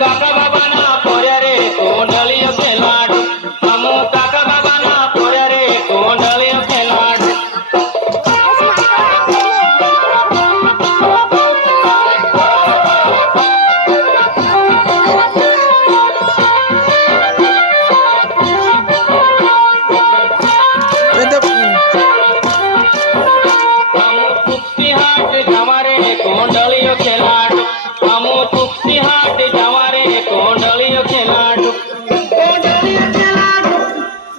काका बाबा ना पोऱ्या रे कोंडलियो खेलाड हमू काका बाबा ना पोऱ्या रे कोंडलियो खेलाड हमू कुप्ती हाट जमारे कोंडलियो खेलाड हमू कुप्ती हाट जमारे कोंडलियो खेलाड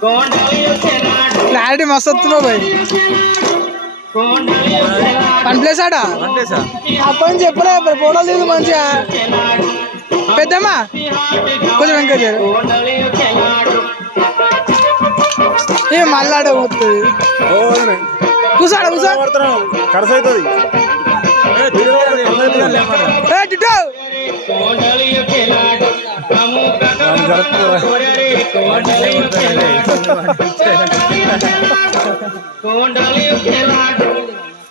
कोंडलियो खेलाड క్లారిటీ మస్తు వస్తున్నావు భయ్ कोंडलियो खेलाड వన్ ప్లేస్ ఆడా అప్పటి నుంచి చెప్పలే ఫోటోలు తీసు మంచిగా పెద్దమ్మా కొంచెం వెనక చేరు कोंडलियो खेलाड ఏ మళ్ళాడ పోతుంది కూసాడ కూసా ఖర్చు అవుతుంది ఏ టిటో कोंडलियो खेलाड हमू काका बाबा ना पोऱ्या रे कोंडलियो खेलाड कोंडलियो खेलाड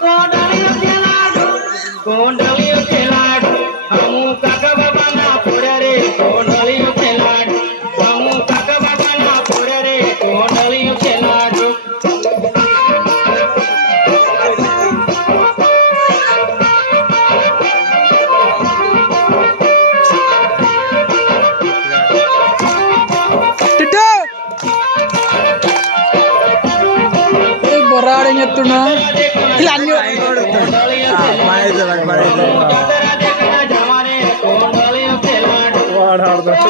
कोंडलियो खेलाड कोंडलियो खेलाड हमू काका बाबा ना पोऱ्या रे कोंडलियो खेलाड हमू काका बाबा ना पोऱ्या रे कोंडलियो खेलाड టిటో ఏ బొర్రాడేం చెప్తున్నా ఇలా అన్ని कोंडलियो खेलाड వాడు ఆడుతాడు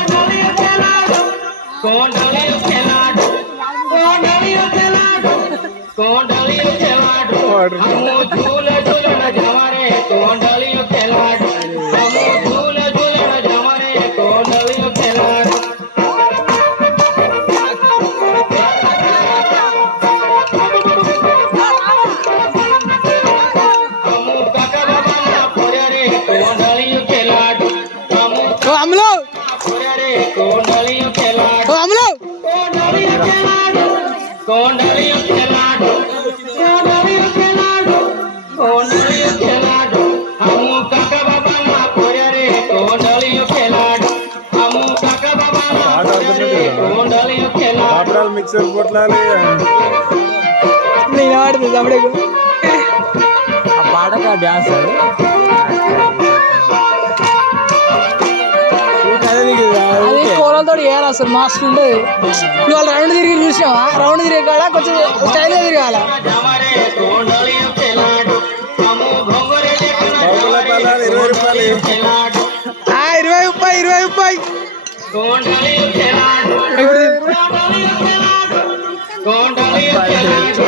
कोंडलियो खेलाड कोंडलियो खेलाड कोंडलियो खेलाड हमू झूल झूलन जमारे कोंडलियो खेलाड हमू झूल झूलन जमारे कोंडलियो खेलाड हमू काका बाबा ना पोऱ्या रे कोंडलियो खेलाड हमू ఓ అమ్ములు पोऱ्या रे कोंडलियो खेलाड ఓ అమ్ములు कोंडलियो खेलाड कोंडलियो खेलाड कोंडलियो खेलाड कोंडलियो खेलाड हमू काका बाबा ना पोऱ्या रे कोंडलियो खेलाड हमू काका बाबा ना पोऱ्या रे कोंडलियो खेलाड పాపడాలు మిక్సర్ కొట్లాలి నేను ఆడుతుంది అప్పుడే పాటగా డాన్స్ అది కోలతో వేయాలి అసలు మాస్క్ ఉండేది నువ్వు వాళ్ళు రౌండ్ తిరిగి చూసినావా రౌండ్ తిరిగే కాడ కొంచెం స్టైల్గా తిరగాల जमारे कोंडलियो खेलाड हमू भोगरे देखना जमारे ₹20 खेलाड 20 कोंडलियो खेलाड कोंडलियो खेलाड कोंडलियो खेलाड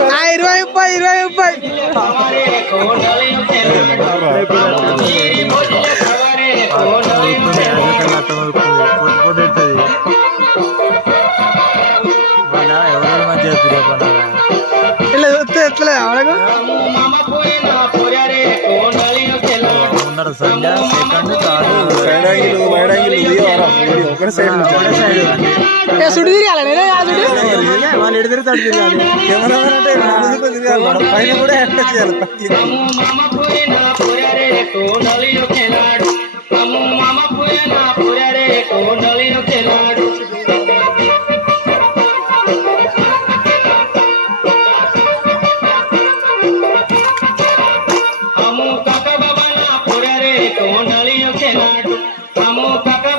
20 हमारे कोंडलियो खेलाड मेरी बोलिए हमारे कोंडलियो खेलाड ఎవరు మంచిగా తిరిగి ఇలా వస్తే ఎట్లే అవడకు हमू मामा पोएना पोऱ्या रे कोंडलियो खेलाड ఉన్నారు Sandhya second third side angle wide angle దిగవరా వీడియో ఒకటే సైడ్ నుంచి ఏ సుడి తిరగాల నేనే ఆ సుడి వాళ్ళు ఎడు తిరుగుతాడు తిరగాలి కెమెరామెన్ అంటే ముందుకు తిరగాలి మనం పైన కూడా యాక్ట్ చేయాలి పైకి हमू मामा पोएना पोऱ्या रे कोंडलियो खेलाड हमू मामा पोएना पोऱ्या रे कोंडलियो खेलाड हमू काका बाबा ना पोऱ्या रे कोंडलियो खेलाड हमू काका